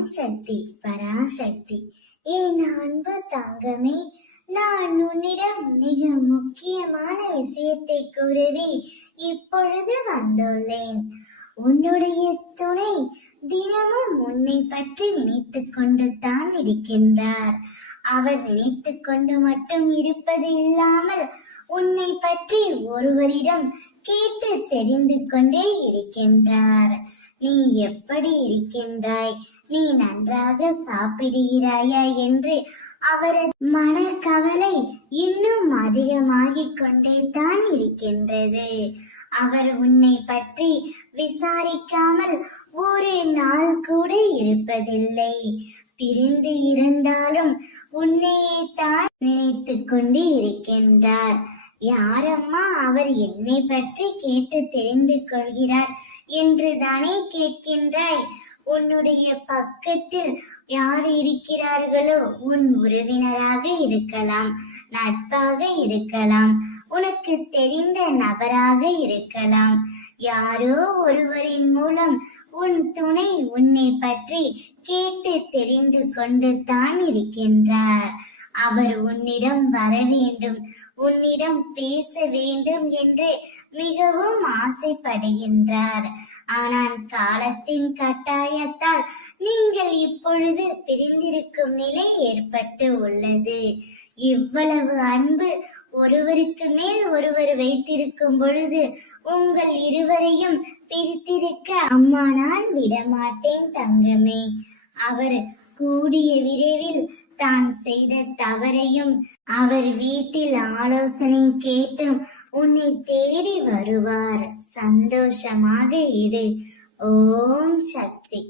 ஓம் சக்தி பராசக்தி. என் அன்பு தங்கமே, நான் உன்னிடம் மிக முக்கியமான விஷயத்தை கூறவே இப்பொழுது வந்துள்ளேன். உன்னுடைய துணை தினமும் உன்னை பற்றி நினைத்து கொண்டு தான் இருக்கின்றார். அவர் நினைத்து கொண்டு மட்டும் இருப்பது இல்லாமல் உன்னை பற்றி ஒருவரிடம் கேட்டு தெரிந்து கொண்டே இருக்கின்றார். நீ எப்படி இருக்கின்றாய், நீ நன்றாக சாப்பிடுகிறாயா என்று அவரது மனக்கவலை இன்னும் அதிகமாகிக் கொண்டே தான் இருக்கின்றது. அவர் உன்னை பற்றி விசாரிக்காமல் ஒரு நாள் கூட இருப்பதில்லை. பிரிந்து இருந்தாலும் உன்னையே தான் நினைத்து கொண்டு இருக்கின்றார். யாரம்மா அவர் என்னை பற்றி கேட்டு தெரிந்து கொள்கிறார் என்று தானே கேட்கின்றாய்? உன்னுடைய பக்கத்தில் யார் இருக்கிறார்களோ, உன் உறவினராக இருக்கலாம், நட்பாக இருக்கலாம், உனக்கு தெரிந்த நபராக இருக்கலாம், யாரோ ஒருவரின் மூலம் உன் துணை உன்னை பற்றி கேட்டு தெரிந்து கொண்டு தான் இருக்கின்றார். அவர் உன்னிடம் வர வேண்டும், உன்னிடம் பேச வேண்டும் என்று மிகவும் ஆசைப்படுகின்றார். ஆனால் காலத்தின் கட்டாயத்தால் நீங்கள் இப்பொழுது பிரிந்திருக்கும் நிலை ஏற்பட்டு உள்ளது. இவ்வளவு அன்பு ஒருவருக்கு மேல் ஒருவர் வைத்திருக்கும் பொழுது உங்கள் இருவரையும் பிரித்திருக்க அம்மா நான் விடமாட்டேன் தங்கமே. அவர் கூடிய விரைவில் தான் செய்த தவறையும் அவர் வீட்டில் ஆலோசனை கேட்டும் உன்னை தேடி வருவார். சந்தோஷமாக இரு. ஓம் சக்தி.